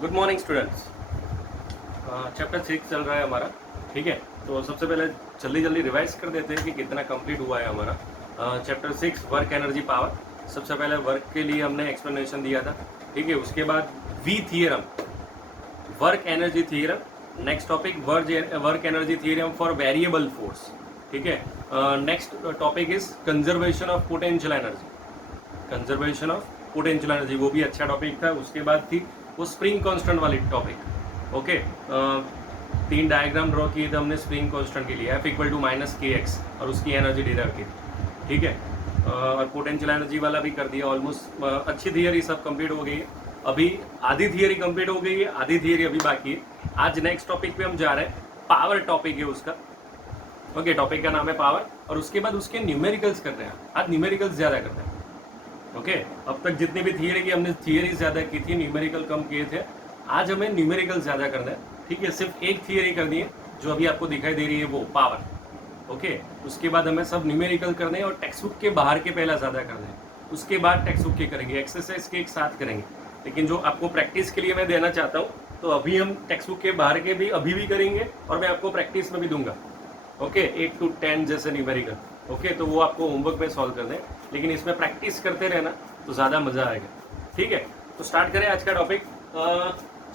Good morning students. Chapter 6 चल रहा है हमारा। ठीक है, तो सबसे पहले जल्दी जल्दी रिवाइज कर देते हैं कि कितना कंप्लीट हुआ है हमारा। Chapter 6 work energy power. सबसे पहले वर्क के लिए हमने एक्सप्लेनेशन दिया था। ठीक है, उसके बाद we theorem, work energy theorem. Next topic work energy theorem for variable force. ठीक है, next topic is conservation of potential energy, conservation of potential energy, वो भी अच्छा टॉपिक था। उसके बाद थी वो स्प्रिंग कांस्टेंट वाली टॉपिक। ओके, 3 डायग्राम ड्रॉ किए थे हमने स्प्रिंग कांस्टेंट के लिए, F equal to minus k x, और उसकी एनर्जी डिराइव की थी। ठीक है, और पोटेंशियल एनर्जी वाला भी कर दिया ऑलमोस्ट। अच्छी थियरी सब कंप्लीट हो गई है। अभी आधी थियरी कंप्लीट हो गई है, आधी थियरी अभी बाकी है। आज नेक्स्ट टॉपिक पे हम जा रहे हैं, पावर टॉपिक है उसका। ओके, टॉपिक का नाम है पावर, और उसके बाद उसके न्यूमेरिकल्स कर रहे हैं। आज न्यूमेरिकल्स ज़्यादा करते हैं। ओके, अब तक जितनी भी थियरी की हमने थियरी ज़्यादा की थी, न्यूमेरिकल कम किए थे। आज हमें न्यूमेरिकल ज़्यादा करना है। ठीक है, सिर्फ एक थियरी करनी है जो अभी आपको दिखाई दे रही है, वो पावर। ओके, उसके बाद हमें सब न्यूमेरिकल करने हैं और टेक्स्ट बुक के बाहर के पहला ज़्यादा करना है। उसके बाद टेक्स्ट बुक के करेंगे, एक्सरसाइज के एक साथ करेंगे। लेकिन जो आपको प्रैक्टिस के लिए मैं देना चाहता हूँ, तो अभी हम टेक्स्ट बुक के बाहर के भी अभी भी करेंगे, और मैं आपको प्रैक्टिस में भी दूंगा। ओके, 8 to 10 जैसे न्यूमेरिकल। ओके, तो वो आपको होमवर्क में सॉल्व कर दें, लेकिन इसमें प्रैक्टिस करते रहना तो ज़्यादा मज़ा आएगा। ठीक है, तो स्टार्ट करें आज का topic,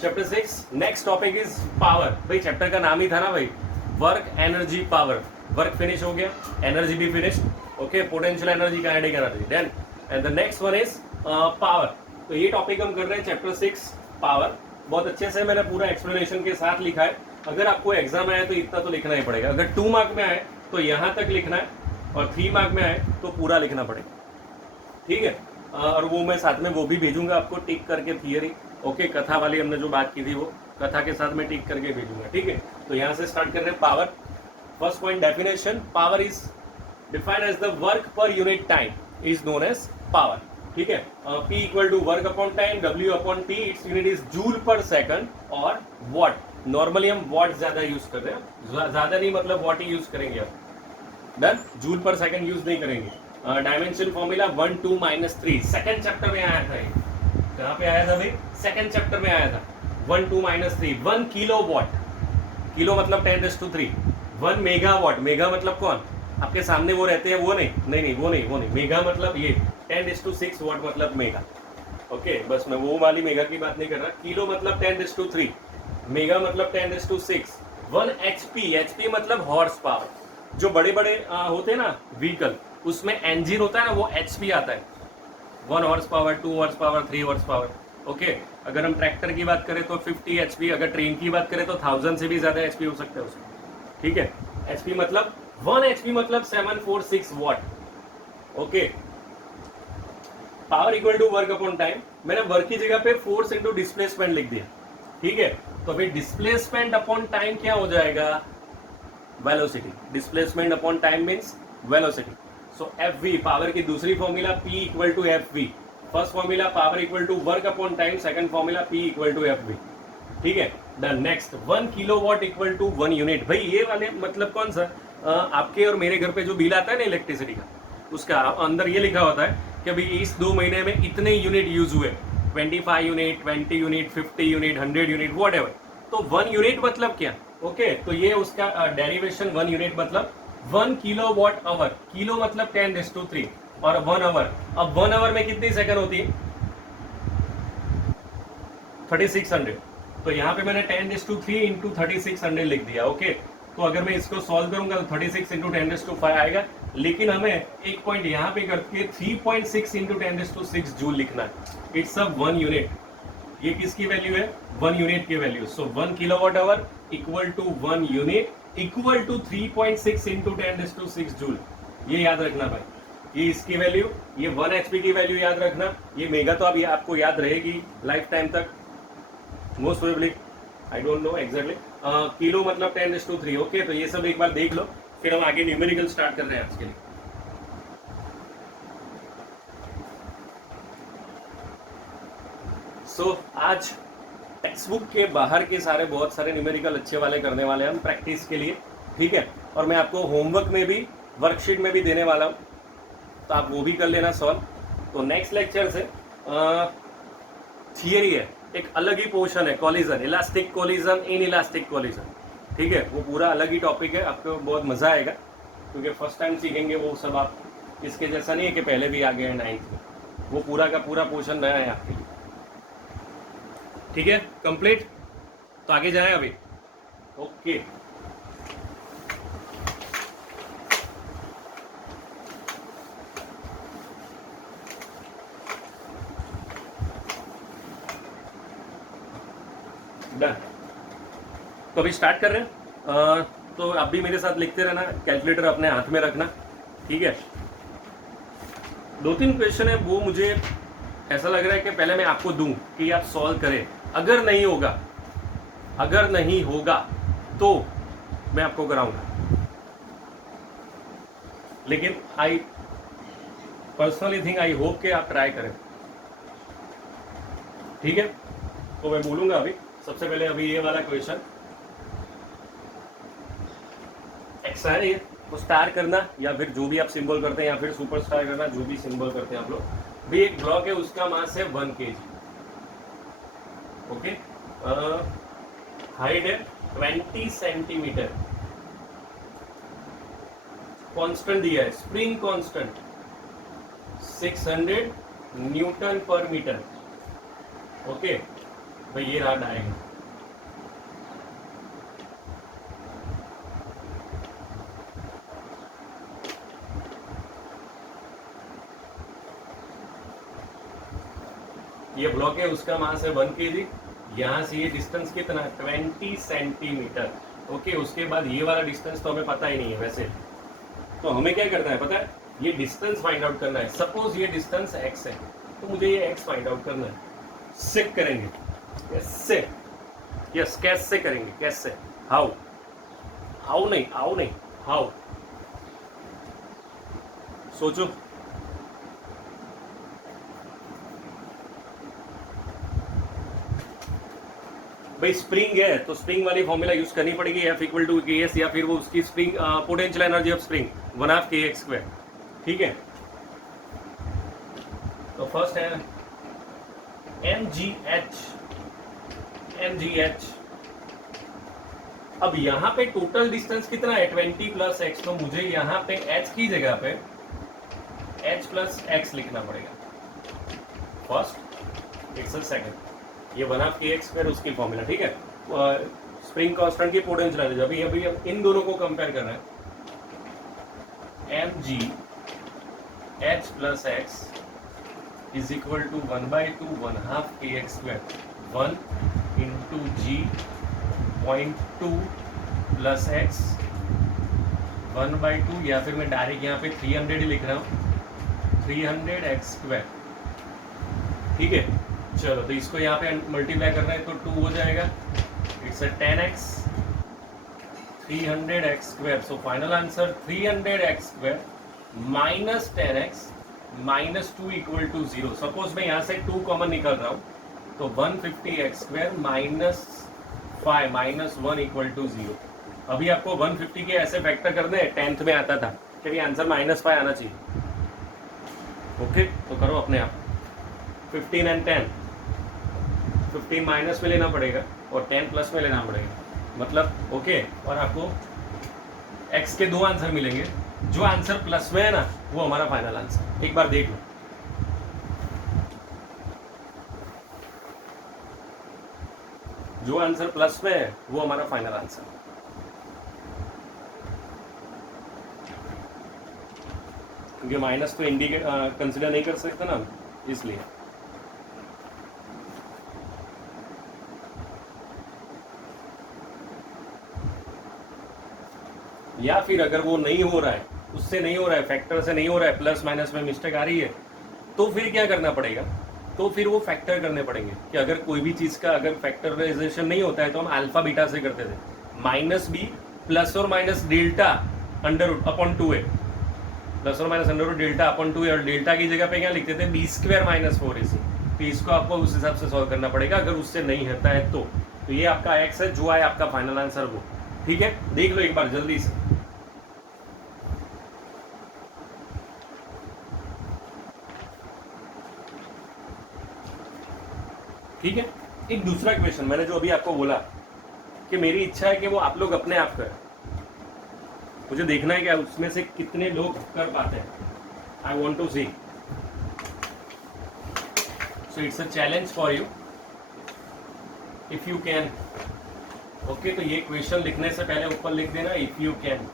chapter 6। Next topic is power. भाई चैप्टर का नाम ही था ना भाई, work energy power. Work finish हो गया, एनर्जी भी finish. Okay, potential energy, kinetic energy, then and the next one is power. तो ये टॉपिक हम कर रहे हैं, चैप्टर 6 पावर। बहुत अच्छे से मैंने पूरा एक्सप्लेनेशन के साथ लिखा है। अगर आपको एग्जाम आए तो इतना तो लिखना ही पड़ेगा। अगर 2 मार्क में आए तो यहाँ तक लिखना है, और 3 मार्क में आए तो पूरा लिखना पड़ेगा। ठीक है, और वो मैं साथ में वो भी भेजूंगा आपको टिक करके थियरी। ओके, कथा वाली हमने जो बात की थी वो कथा के साथ में टिक करके भेजूंगा। ठीक है, तो यहाँ से स्टार्ट कर रहे हैं power. First point, definition. Power is defined as the work per unit time is known as power. ठीक है, P equal to work upon time, W upon T, it's unit is joule per second और watt. Normally हम watt ज्यादा use कर रहे हैं, ज्यादा नहीं मतलब वॉट ही यूज करेंगे आप। Done, joule per second use नहीं करेंगे। डायमेंशन फॉर्मूला 1 2 -3 सेकंड चैप्टर में आया था। कहाँ पे आया था भाई? सेकंड चैप्टर में आया था। 1 2 -3, 1 किलो वॉट, किलो मतलब 10⁻3, 1 मेगावाट, मेगा मतलब कौन? आपके सामने वो रहते हैं, वो नहीं, वो नहीं, मेगा मतलब ये 10⁻6 वाट मतलब मेगा। ओके, बस मैं वो वाली मेगा की बात नहीं कर रहा। किलो मतलब 10⁻3, मेगा मतलब 10⁻6। 1 HP, HP मतलब हॉर्स पावर। जो बड़े बड़े होते हैं ना व्हीकल, उसमें इंजन होता है ना, वो HP आता है। 1 horse power, 2 horse power, 3 horse power. Okay, अगर हम ट्रैक्टर की बात करें तो 50 HP, अगर ट्रेन की बात करें तो 1000 से भी ज्यादा HP हो सकता है उसमें। ठीक है, HP मतलब 1 HP मतलब 746 watt. Okay, power equal to work upon time. मैंने वर्क की जगह पे फोर्स इंटू डिस्प्लेसमेंट लिख दिया। ठीक है, तो अभी डिस्प्लेसमेंट अपॉन टाइम क्या हो जाएगा? Velocity. Displacement upon time means velocity. So FV, power की दूसरी formula P equal to FV। First formula power equal to work upon time, second formula P equal to FV। ठीक है, the next 1 kilowatt equal to 1 unit. भाई ये वाले मतलब कौन सा? आपके और मेरे घर पे जो बिल आता है ना इलेक्ट्रिसिटी का, उसका अंदर ये लिखा होता है कि भाई इस 2 महीने में इतने यूनिट यूज हुए, 25 unit, 20 unit, 50 unit, 100 unit, what ever. तो 1 यूनिट मतलब क्या? ओके, तो ये उसका डेरिवेशन 1 यूनिट मतलब 1 किलोवाट आवर। किलो मतलब 10⁻3 और 1 आवर। अब 1 आवर में कितनी सेकंड होती है? 3600। तो यहाँ पे मैंने 10⁻3 इंटू 3600 लिख दिया। ओके, तो अगर मैं इसको सॉल्व करूंगा तो 36 इंटू 10⁻5 आएगा। लेकिन हमें एक पॉइंट यहाँ पे करके 3.6 इंटू 10⁻6 जूल लिखना है। It's a 1 unit. ये किसकी वैल्यू है? 1 यूनिट की value. So 1 kilowatt hour equal to 1 unit equal to 3.6 into 10⁻6 joule. ये याद रखना भाई, ये इसकी वैल्यू, ये 1 HP की वैल्यू याद रखना। ये मेगा तो अब ये आपको याद रहेगी लाइफ टाइम तक, most probably, I don't know exactly. Kilo मतलब 10⁻3। ओके, तो ये सब एक बार देख लो, फिर हम आगे न्यूमेरिकल स्टार्ट कर रहे हैं आज के लिए। सो आज टेक्स्ट बुक के बाहर के सारे बहुत सारे न्यूमेरिकल अच्छे वाले करने वाले हैं हम प्रैक्टिस के लिए। ठीक है, और मैं आपको होमवर्क में भी, वर्कशीट में भी देने वाला हूँ, तो आप वो भी कर लेना सॉल्व। तो नेक्स्ट लेक्चर से थियरी है, एक अलग ही पोर्शन है, collision, elastic collision, in elastic collision, ठीक है, वो पूरा अलग ही टॉपिक है, आपको बहुत मजा आएगा क्योंकि फर्स्ट टाइम सीखेंगे वो सब आप, इसके जैसा नहीं है कि पहले भी आ गए हैं 9th में, वो पूरा का पूरा पोर्शन नया है आपके लिए, ठीक है, कंप्लीट। तो आगे जाए अभी, ओके। डन। तो अभी स्टार्ट कर रहे हैं। तो आप भी मेरे साथ लिखते रहना, कैलकुलेटर अपने हाथ में रखना, ठीक है। 2-3 क्वेश्चन है वो मुझे ऐसा लग रहा है कि पहले मैं आपको दूं कि आप सॉल्व करें, अगर नहीं होगा तो मैं आपको कराऊंगा, लेकिन I personally think, I hope कि आप ट्राई करें, ठीक है। तो मैं बोलूंगा अभी, सबसे पहले अभी ये वाला क्वेश्चन एक्स है, ये तो स्टार करना या फिर जो भी आप सिंबल करते हैं या फिर सुपर स्टार करना, जो भी सिंबल करते हैं आप लोग भी। एक ब्लॉक है, उसका मास है 1 kg, ओके। हाइट है 20 सेंटीमीटर, कांस्टेंट दिया है, स्प्रिंग कांस्टेंट 600 न्यूटन पर मीटर, ओके। तो ये रहा डायग्राम, ये ब्लॉक है, उसका मास है 1 kg, यहाँ से ये डिस्टेंस कितना, 20 सेंटीमीटर, ओके। उसके बाद ये वाला डिस्टेंस तो हमें पता ही नहीं है वैसे, तो हमें क्या करना है पता है, ये डिस्टेंस फाइंड आउट करना है। सपोज ये डिस्टेंस x है, तो मुझे ये x फाइंड आउट करना है, सिक करेंगे, कैसे, यस कैसे करेंगे, कैसे, हाउ, हाउ नहीं, हाउ, सोचो। भाई स्प्रिंग है तो स्प्रिंग वाली फॉर्मूला यूज करनी पड़ेगी, F इक्वल टू के एस, या फिर वो उसकी spring potential energy of spring 1/2 kx², ठीक है। तो फर्स्ट है mgh। अब यहाँ पे टोटल डिस्टेंस कितना है, 20 + x, तो मुझे यहाँ पे h की जगह पे h + x लिखना पड़ेगा, फर्स्ट पिक्सल सेकंड, ये 1/2 kx² उसकी फॉर्मूला, ठीक है। स्प्रिंग कांस्टेंट की पोटेंशियल एनर्जी, अभी इन दोनों को कंपेयर करना है, mg h + x is equal to 1/2 1/2 kx², 1 into g 0.2 + x 1/2, या फिर मैं डायरेक्ट यहाँ पे 300 ही लिख रहा हूँ, 300x², ठीक है। चलो तो इसको यहाँ पे मल्टीप्लाई करना है तो 2 हो जाएगा, it's a 10x 300x², so final answer 300x² minus 10x minus 2 equal to 0। Suppose मैं यहाँ से 2 कॉमन निकल रहा हूँ, तो 150x² minus 5 minus 1 equal to 0। अभी आपको 150 के ऐसे फैक्टर करने हैं, 10th में आता था कि आंसर -5 आना चाहिए, ओके। तो करो अपने आप, 15 and 10, 15 माइनस में लेना पड़ेगा और 10 प्लस में लेना पड़ेगा, मतलब ओके। और आपको x के 2 आंसर मिलेंगे, जो आंसर प्लस में है ना वो हमारा फाइनल आंसर, एक बार देख लो। जो आंसर प्लस में है वो हमारा फाइनल आंसर, क्योंकि माइनस तो इंडिकेट कंसिडर नहीं कर सकते ना, इसलिए। या फिर अगर वो नहीं हो रहा है, उससे नहीं हो रहा है, फैक्टर से नहीं हो रहा है, प्लस माइनस में मिस्टेक आ रही है, तो फिर क्या करना पड़ेगा, तो फिर वो फैक्टर करने पड़ेंगे कि अगर कोई भी चीज़ का अगर फैक्टराइजेशन नहीं होता है तो हम अल्फा बीटा से करते थे, -b प्लस और माइनस डेल्टा √/2a, प्लस और माइनस √डेल्टा/2a, और डेल्टा की जगह पे क्या लिखते थे, b² - 4ac। तो इसको आपको उस हिसाब से सॉल्व करना पड़ेगा, अगर उससे नहीं होता है तो ये आपका x है, जो है आपका फाइनल आंसर वो, ठीक है। देख लो एक बार जल्दी से, ठीक है। एक दूसरा क्वेश्चन मैंने जो अभी आपको बोला कि मेरी इच्छा है कि वो आप लोग अपने आप करें, मुझे देखना है कि उसमें से कितने लोग कर पाते हैं. I want to see. So it's a challenge for you if you can. Okay, तो ये क्वेश्चन लिखने से पहले ऊपर लिख देना इफ यू कैन,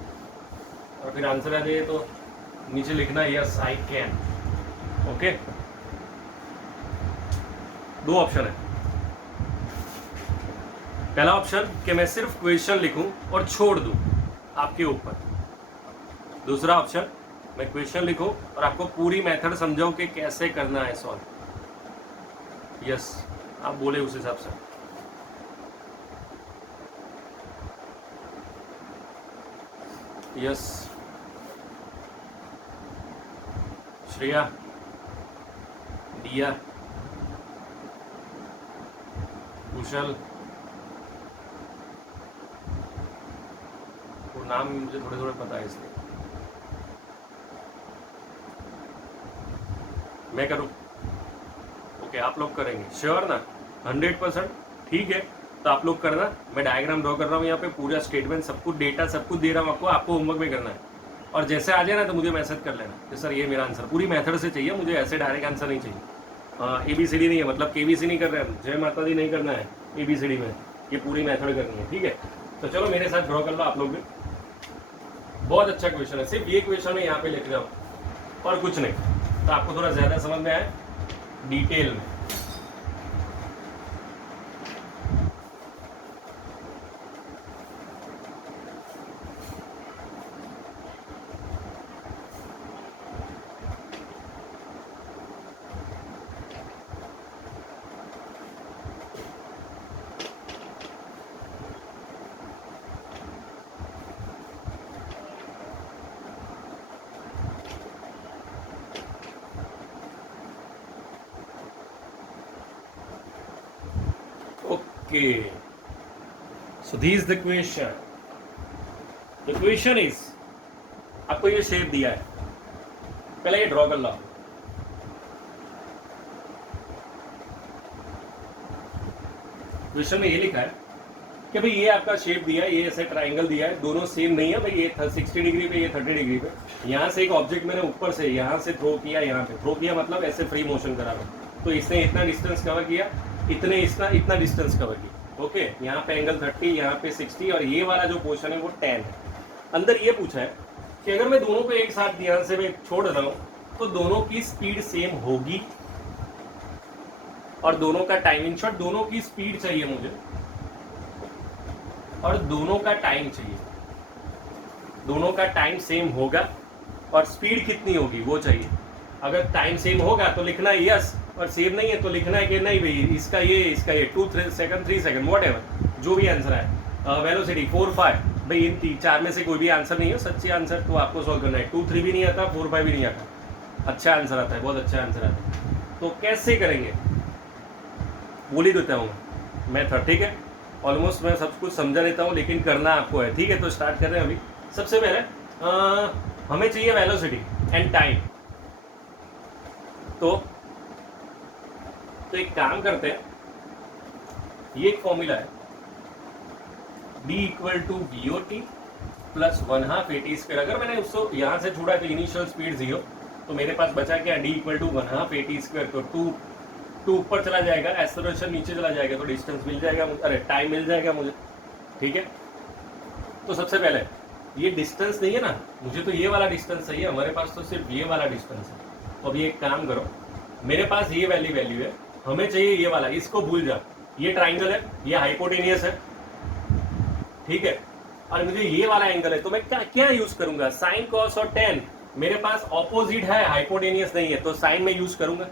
और फिर आंसर आ जाए तो नीचे लिखना यस आई कैन. ओके, दो ऑप्शन है. पहला ऑप्शन कि मैं सिर्फ क्वेश्चन लिखूं और छोड़ दूं, आपके ऊपर. दूसरा ऑप्शन मैं क्वेश्चन लिखूं और आपको पूरी मेथड समझाऊं कि कैसे करना है सॉल्व. यस, आप बोले उस हिसाब से. यस, श्रेया, दिया, कुशल, वो नाम मुझे थोड़े थोड़े पता है इसलिए. मैं करूं? ओके, आप लोग करेंगे श्योर ना? 100%. ठीक है, तो आप लोग करना. मैं डायग्राम ड्रॉ कर रहा हूँ यहाँ पे, पूरा स्टेटमेंट, सब कुछ डेटा, सब कुछ दे रहा हूँ आपको होमवर्क में करना है. और जैसे आ जाए ना तो मुझे मैसेज कर लेना कि सर ये मेरा आंसर. पूरी मेथड से चाहिए मुझे, ऐसे डायरेक्ट आंसर नहीं चाहिए. ABCD नहीं है, मतलब KBC नहीं कर रहे हैं, जय माता दी नहीं करना है ABCD में, ये पूरी मेथड करनी है. ठीक है, तो चलो मेरे साथ ड्रॉ कर लो आप लोग भी. बहुत अच्छा क्वेश्चन है, सिर्फ ये क्वेश्चन मैं यहाँ पे लिख रहा हूँ और कुछ नहीं, तो आपको थोड़ा ज़्यादा समझ में आए डिटेल में. Okay, so this is the question. The question is, आपको ये शेप दिया है, पहले ये ड्रॉ कर लो. क्वेश्चन में ये लिखा है कि भाई ये आपका शेप दिया है, ये ऐसे ट्राइंगल दिया है, दोनों सेम नहीं है भाई, ये 60 डिग्री पे, ये 30 डिग्री पे. यहाँ से एक ऑब्जेक्ट मैंने ऊपर से यहाँ से थ्रो किया, यहाँ पे थ्रो किया, मतलब ऐसे फ्री मोशन करा रहा हूँ, तो इसने इतना डिस्टेंस कवर किया, इतने इतना डिस्टेंस कवर किया. ओके, यहाँ पे एंगल 30, यहाँ पे 60, और ये वाला जो पोर्शन है वो 10 है. अंदर ये पूछा है कि अगर मैं दोनों को एक साथ ध्यान से मैं छोड़ रहा हूँ तो दोनों की स्पीड सेम होगी, और दोनों का टाइमिंग शॉट, दोनों की स्पीड चाहिए मुझे, और दोनों का टाइम चाहिए. दोनों का टाइम सेम होगा और स्पीड कितनी होगी वो चाहिए. अगर टाइम सेम होगा तो लिखना है यस, और सेम नहीं है तो लिखना है कि नहीं भाई इसका ये 2 सेकंड 3 सेकंड वॉट एवर, जो भी आंसर है. वेलोसिटी 4 5, भाई इन 4 में से कोई भी आंसर नहीं है सच्ची आंसर, तो आपको सॉल्व करना है. 2 3 भी नहीं आता, 4 5 भी नहीं आता, अच्छा आंसर आता है, बहुत अच्छा आंसर आता है. तो कैसे करेंगे बोल ही देता हूँ मेथड. ठीक है, ऑलमोस्ट मैं सब कुछ समझा देता हूँ, लेकिन करना आपको है. ठीक है, तो स्टार्ट कर रहे हैं अभी. सबसे पहले हमें चाहिए वेलोसिटी एंड टाइम. तो एक काम करते हैं, ये एक फॉर्मूला है D = VOT प्लस 1/2 AT². अगर मैंने उसको यहाँ से छोड़ा तो इनिशियल स्पीड 0, तो मेरे पास बचा क्या, D = 1/2 AT². तो 2 ऊपर चला जाएगा, एक्सेलरेशन नीचे चला जाएगा, तो डिस्टेंस मिल जाएगा, अरे टाइम मिल जाएगा मुझे. ठीक है, तो सबसे पहले ये डिस्टेंस नहीं है ना, मुझे तो ये वाला डिस्टेंस चाहिए, हमारे पास तो सिर्फ ये वाला डिस्टेंस है. तो अभी एक काम करो, मेरे पास ये वैल्यू है, हमें चाहिए ये वाला, इसको भूल जा. ये ट्राइंगल है, ये हाइपोटेनियस है. ठीक है, और मुझे ये वाला एंगल है, तो मैं क्या यूज करूंगा, साइन कॉस और टेन. मेरे पास ऑपोजिट है, हाइपोटेनियस नहीं है, तो साइन में यूज करूंगा.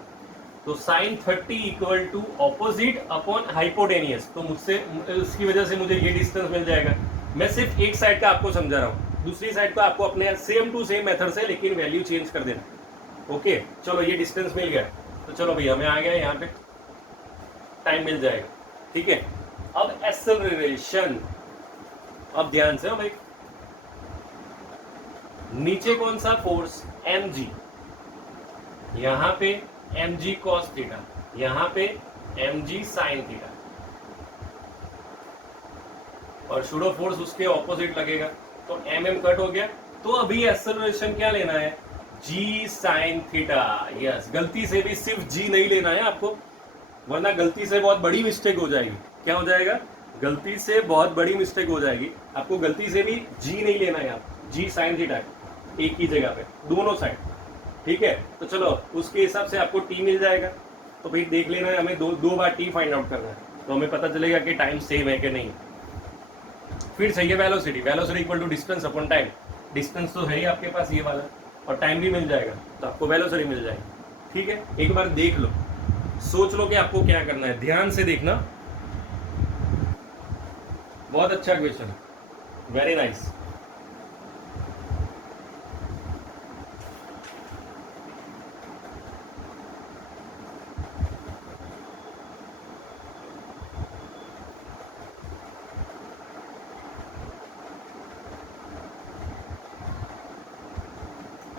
तो साइन 30 = ऑपोजिट अपॉन हाइपोटेनियस, तो मुझसे उसकी वजह से मुझे ये डिस्टेंस मिल जाएगा. मैं सिर्फ एक साइड का आपको समझा रहा हूँ, दूसरी साइड को आपको अपने सेम टू सेम मेथड से, लेकिन वैल्यू चेंज कर देना. ओके, चलो ये डिस्टेंस मिल गया, तो चलो भैया हमें आ गया यहाँ पे, टाइम मिल जाएगा. ठीक है, अब एक्सेलरेशन, अब ध्यान से हो भाई, नीचे कौन सा फोर्स, mg, यहाँ पे mg cos थीटा, यहाँ पे mg sin थीटा. और सूडो फोर्स उसके ऑपोजिट लगेगा, तो mm कट हो गया। तो अभी एक्सेलरेशन क्या लेना है, g sin थीटा। यस, गलती से भी सिर्फ g नहीं लेना है आपको, वरना गलती से बहुत बड़ी मिस्टेक हो जाएगी। क्या हो जाएगा, गलती से बहुत बड़ी मिस्टेक हो जाएगी। आपको गलती से भी g नहीं लेना है, आप g sin थीटा एक ही जगह पे दोनों साइड, ठीक है। तो चलो उसके हिसाब से आपको t मिल जाएगा। तो भाई देख लेना है, हमें दो बार t फाइंड आउट करना है, तो हमें पता चलेगा कि टाइम सेम है कि नहीं। फिर चाहिए velocity, velocity equal to distance upon time. Distance तो है ही आपके पास ये वाला, और टाइम भी मिल जाएगा, तो आपको वेलोसिटी मिल जाएगी। ठीक है, एक बार देख लो, सोच लो कि आपको क्या करना है, ध्यान से देखना। बहुत अच्छा क्वेश्चन, वेरी नाइस।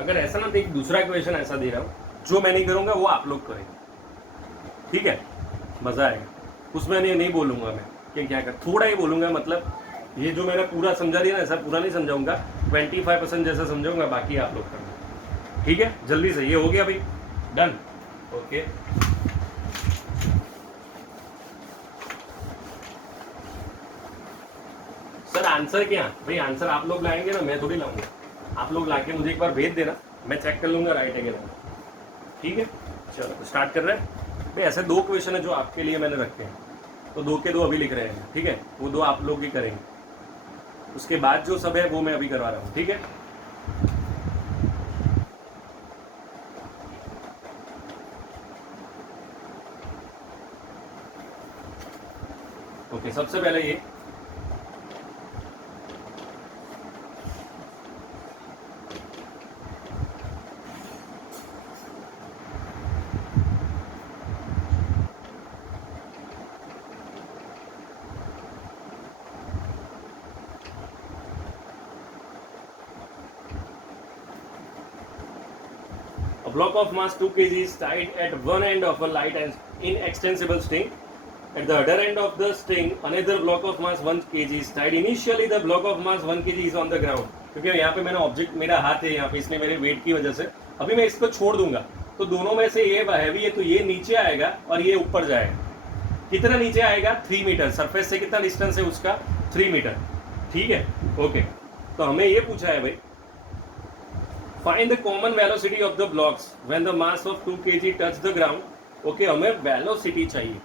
अगर ऐसा ना देख, दूसरा क्वेश्चन ऐसा दे रहा हूं, जो मैं नहीं करूंगा वो आप लोग करें, ठीक है, मजा आएगा। उसमें नहीं बोलूंगा मैं कि क्या कर, थोड़ा ही बोलूंगा, मतलब ये जो मैंने पूरा समझा दिया ना, ऐसा पूरा नहीं समझाऊंगा, 25% जैसा समझाऊंगा, बाकी आप लोग करना, ठीक है। जल्दी से, ये हो गया भाई, डन, ओके। सर आंसर क्या भाई, आंसर आप लोग लाएंगे ना, मैं थोड़ी लाऊंगा। आप लोग लाके मुझे एक बार भेज देना, मैं चेक कर लूंगा राइट है कि नहीं, ठीक है। चलो स्टार्ट कर रहे हैं भाई। ऐसे 2 क्वेश्चन है जो आपके लिए मैंने रखे हैं, तो 2 के 2 अभी लिख रहे हैं, ठीक है। वो 2 आप लोग ही करेंगे, उसके बाद जो सब है वो मैं अभी करवा रहा हूँ, ठीक है। ओके, सबसे पहले ये A block of mass 2 kg is tied at one end of a light and inextensible string. At the other end of the string, another block of mass 1 kg is tied. Initially, the block of mass 1 kg is on the ground. क्योंकि यहाँ पे मैंने object, मेरा हाथ है यहाँ पे, इसने मेरे वेट की वजह से अभी मैं इसको छोड़ दूंगा, तो दोनों में से ये हैवी है, तो ये नीचे आएगा और ये ऊपर जाएगा। कितना नीचे आएगा, 3 मीटर। सरफेस से कितना डिस्टेंस है उसका, 3 मीटर, ठीक है, ओके। तो हमें ये पूछा है भाई, find the common velocity of the blocks when the mass of 2 kg touch the ground. Okay, हमें वेलोसिटी चाहिए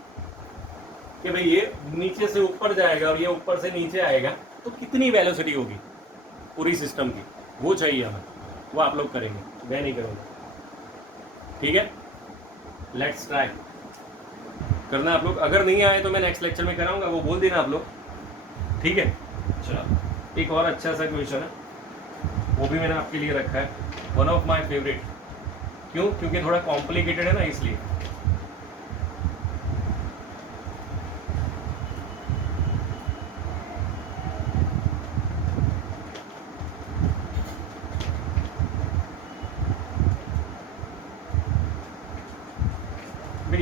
कि भाई ये नीचे से ऊपर जाएगा और ये ऊपर से नीचे आएगा, तो कितनी वेलोसिटी होगी पूरी सिस्टम की, वो चाहिए हमें। वो आप लोग करेंगे, मैं नहीं करूँगा, ठीक है। लेट्स ट्राई करना आप लोग। अगर नहीं आए तो मैं नेक्स्ट लेक्चर में कराऊंगा, वो बोल देना आप लोग, ठीक है। चलो एक और अच्छा सा क्वेश्चन है, वो भी मैंने आपके लिए रखा है, वन ऑफ माई फेवरेट। क्यों, क्योंकि थोड़ा कॉम्प्लिकेटेड है ना, इसलिए।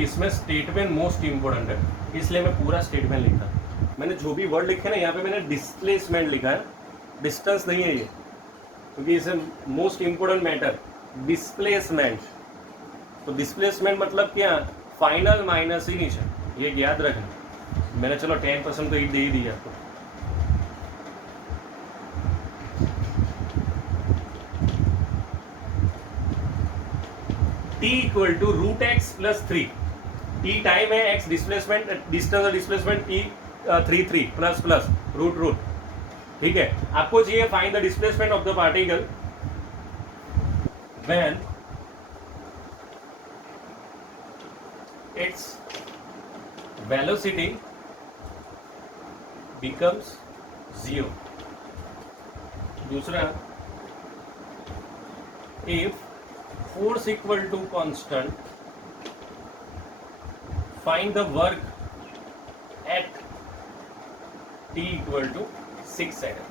इसमें स्टेटमेंट मोस्ट इंपोर्टेंट है, इसलिए मैं पूरा स्टेटमेंट लिखा। मैंने जो भी वर्ड लिखे ना, यहाँ पे मैंने डिस्प्लेसमेंट लिखा है, डिस्टेंस नहीं है ये, क्योंकि इसे मोस्ट इंपोर्टेंट मैटर डिस्प्लेसमेंट। तो डिस्प्लेसमेंट मतलब क्या, फाइनल माइनस इनिशियल, ये याद रखना। मैंने चलो 10% तो दे ही दिया आपको। t equal to √x plus 3। t time है, x डिस्प्लेसमेंट, डिस्टेंस और displacement, t 3 plus plus root, ठीक है। आपको चाहिए find the displacement of the particle when its velocity becomes 0। दूसरा, if force equal to constant, find the work at t equal to 6 second,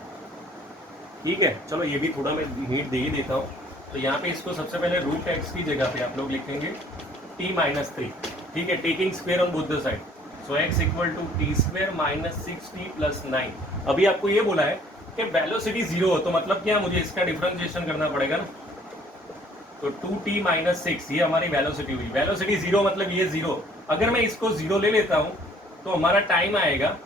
ठीक है। चलो ये भी थोड़ा मैं हिंट दे ही देता हूँ। तो यहाँ पे इसको सबसे पहले √x की जगह पे आप लोग लिखेंगे t-3, ठीक है, taking square on both the side. So x equal to t² - 6t + 9, अभी आपको ये बोला है कि वेलोसिटी 0 हो, तो मतलब क्या, मुझे इसका डिफरेंशिएशन करना पड़ेगा ना। तो 2t माइनस 6 ये हमारी वेलोसिटी हुई। वेलोसिटी 0 मतलब ये 0, अगर मैं इसको 0 ले लेता हूं तो हमारा टाइम आएगा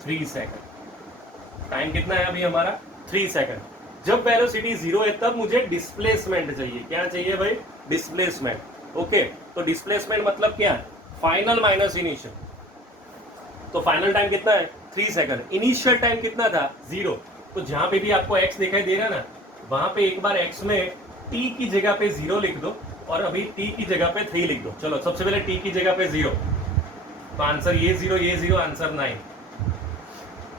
3 सेकंड। टाइम कितना है अभी हमारा? 3 सेकंड। जब वेलोसिटी 0 है तब मुझे डिस्प्लेसमेंट चाहिए। क्या चाहिए भाई? डिस्प्लेसमेंट। ओके, तो डिस्प्लेसमेंट मतलब क्या? Final minus initial. तो फाइनल टाइम कितना है? 3 सेकंड। इनिशियल टाइम कितना था? 0। तो जहां पे भी आपको x दिखाई दे रहा है ना, वहां पे एक बार x में t की जगह पे 0 लिख दो और अभी t की जगह पे 3 लिख दो। चलो सबसे पहले t की जगह पे 0, तो आंसर ये 0, आंसर 9।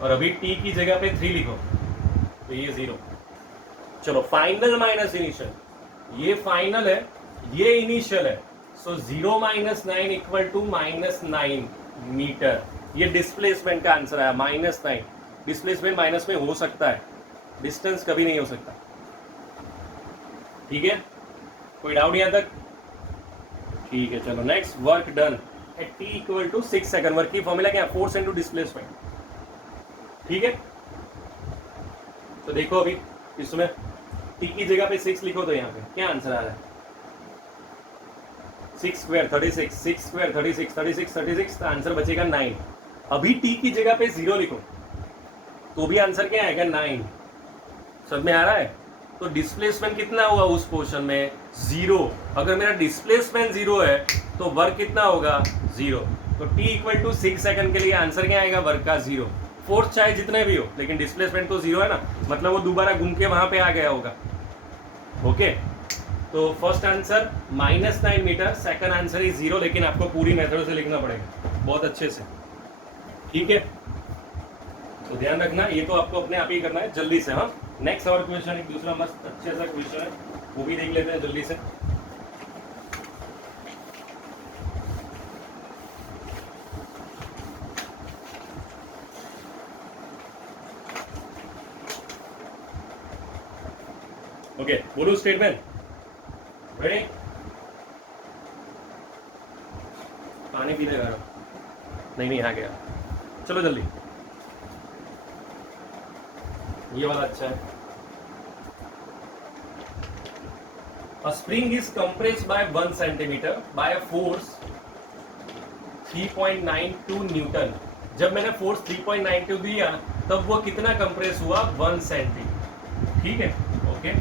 और अभी t की जगह पे 3 लिखो तो ये 0। चलो फाइनल माइनस इनिशियल, ये फाइनल है, ये इनिशियल है। सो 0 माइनस 9 इक्वल टू -9 मीटर। ये डिस्प्लेसमेंट का आंसर आया, -9। डिस्प्लेसमेंट माइनस में हो सकता है, डिस्टेंस कभी नहीं हो सकता। ठीक है, कोई डाउट यहां तक? ठीक है, चलो next. Work done at t equal to 6 second. Work की फॉर्मूला क्या है? Force into displacement. ठीक है, तो देखो अभी इसमें t की जगह पे 6 लिखो तो यहाँ पे क्या आंसर आ रहा है? 6 स्क्वायर 36, 6 स्क्वायर 36, 36 36, तो आंसर बचेगा 9। अभी t की जगह पे 0 लिखो तो भी आंसर क्या आएगा? 9। समझ में आ रहा है? तो डिस्प्लेसमेंट कितना हुआ उस पोर्शन में? 0। अगर मेरा डिस्प्लेसमेंट 0 है तो वर्क कितना होगा? 0। तो t इक्वल टू 6 सेकंड के लिए आंसर क्या आएगा? वर्क का 0। फोर्स चाहे जितने भी हो, लेकिन डिस्प्लेसमेंट तो 0 है ना, मतलब वो दोबारा घूम के वहां पे आ गया होगा। ओके, तो first answer -9 metre, second answer is 0, लेकिन आपको पूरी मेथड से लिखना पड़ेगा बहुत अच्छे से। ठीक है, तो ध्यान रखना, ये तो आपको अपने आप ही करना है जल्दी से। हाँ, नेक्स्ट और क्वेश्चन, एक दूसरा मस्त अच्छे सा क्वेश्चन है, वो भी देख लेते हैं जल्दी से। ओके, बोलो स्टेटमेंट। रेडी? पानी पीने जा रहा हूं। नहीं आ गया, चलो जल्दी। ये वाला अच्छा है। A spring is compressed by 1 centimeter by a force 3.92 Newton. जब मैंने फोर्स 3.92 दिया तब वो कितना कंप्रेस हुआ? 1 सेंटीमीटर। ठीक है, okay.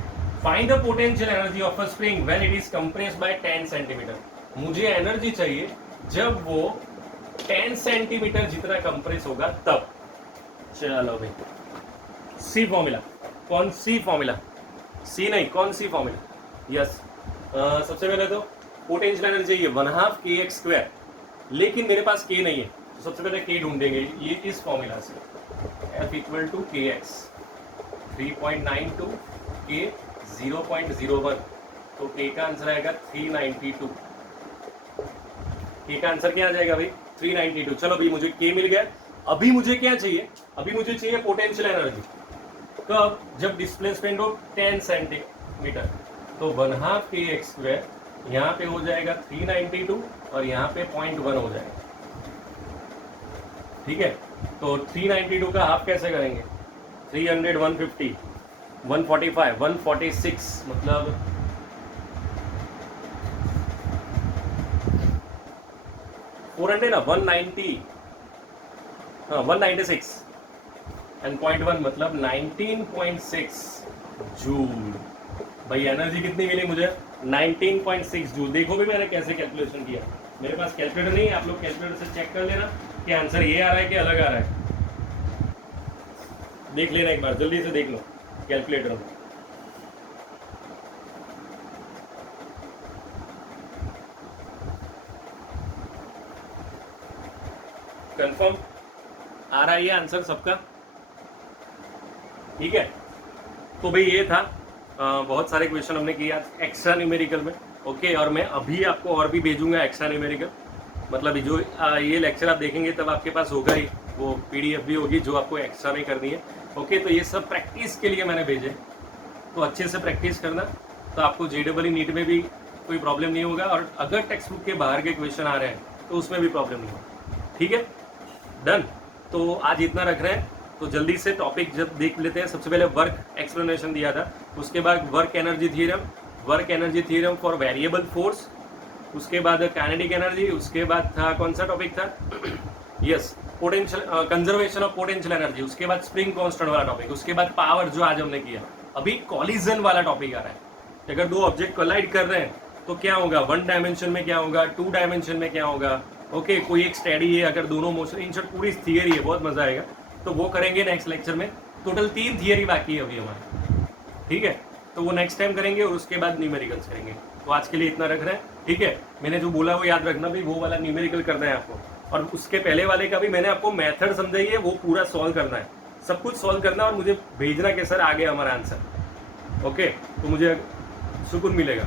Find the potential energy of a spring when it is compressed by 10 centimetre. मुझे एनर्जी चाहिए जब वो 10 सेंटीमीटर जितना कंप्रेस होगा तब। चलो भाई, सी फॉर्मूला। कौन सी फॉर्मूला? सी नहीं, कौन सी फॉर्मूला? यस, सबसे पहले तो पोटेंशियल एनर्जी चाहिए 1/2 kx², लेकिन मेरे पास k नहीं है, तो सबसे पहले k ढूंढेंगे। ये इस फॉर्मूला से F equal to kx, 3.92 k 0.01, तो k का आंसर आएगा 392। k का आंसर क्या आ जाएगा भाई? 392। चलो भाई, मुझे k मिल गया। अभी मुझे क्या चाहिए? अभी मुझे चाहिए पोटेंशियल एनर्जी। कब? जब डिस्प्लेसमेंट हो 10 सेंटीमीटर, तो 1/2 kx², यहाँ पे हो जाएगा 392 और यहाँ पे 0.1 हो जाएगा। ठीक है, तो 392 का हाफ कैसे करेंगे? 300, 150, 145, 146, मतलब 400 ना, 190, हाँ 196 एंड 0.1 मतलब 19.6 जूल। भाई एनर्जी कितनी मिली मुझे? 19.6 जूल। देखो भी मैंने कैसे कैलकुलेशन किया, मेरे पास कैलकुलेटर नहीं है, आप लोग कैलकुलेटर से चेक कर लेना कि आंसर ये आ रहा है कि अलग आ रहा है। देख लेना एक बार, जल्दी से देख लो कैलकुलेटर में। कंफर्म आ रहा है ये आंसर सबका? ठीक है, तो भाई ये था, बहुत सारे क्वेश्चन हमने किए आज एक्स्ट्रा न्यूमेरिकल में। ओके, और मैं अभी आपको और भी भेजूंगा एक्स्ट्रा न्यूमेरिकल, मतलब जो ये लेक्चर आप देखेंगे तब आपके पास होगा ही, वो PDF भी होगी जो आपको एक्स्ट्रा में करनी है। ओके, तो ये सब प्रैक्टिस के लिए मैंने भेजे, तो अच्छे से प्रैक्टिस करना, तो आपको JEE नीट में भी कोई प्रॉब्लम नहीं होगा, और अगर टेक्स्ट बुक के बाहर के क्वेश्चन आ रहे हैं तो उसमें भी प्रॉब्लम नहीं होगा। ठीक है, डन। तो आज इतना रख रहे हैं, तो तो जल्दी से टॉपिक जब देख लेते हैं। सबसे पहले वर्क एक्सप्लेनेशन दिया था, उसके बाद work energy theorem for variable force, उसके बाद काइनेटिक एनर्जी, उसके बाद था कौन सा टॉपिक था, yes potential conservation of potential energy, उसके बाद स्प्रिंग कांस्टेंट वाला टॉपिक, उसके बाद पावर जो आज हमने किया। अभी कॉलिजन वाला टॉपिक आ रहा है, अगर दो ऑब्जेक्ट कोलाइड कर रहे हैं तो क्या होगा, 1 डायमेंशन में क्या होगा, 2 डायमेंशन में क्या होगा। ओके, कोई एक स्टडी है, अगर दोनों मोशन, इन शॉर्ट पूरी थियरी है, बहुत मजा आएगा, तो वो करेंगे नेक्स्ट लेक्चर में। टोटल 3 थियरी बाकी है अभी हमारे, ठीक है, तो वो नेक्स्ट टाइम करेंगे और उसके बाद न्यूमेरिकल्स करेंगे। तो आज के लिए इतना रख रहे हैं, ठीक है। मैंने जो बोला वो याद रखना भी, वो वाला न्यूमेरिकल करना है आपको, और उसके पहले वाले का भी मैंने आपको मेथड समझाई है, वो पूरा सॉल्व करना है, सब कुछ सॉल्व करना है और मुझे भेजना कि सर आ गया हमारा आंसर। ओके, तो मुझे सुकून मिलेगा,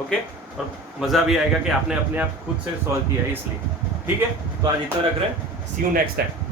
ओके, और मज़ा भी आएगा कि आपने अपने आप खुद से सॉल्व किया है, इसलिए ठीक है। तो आज इतना रख रहे हैं, सी यू नेक्स्ट टाइम।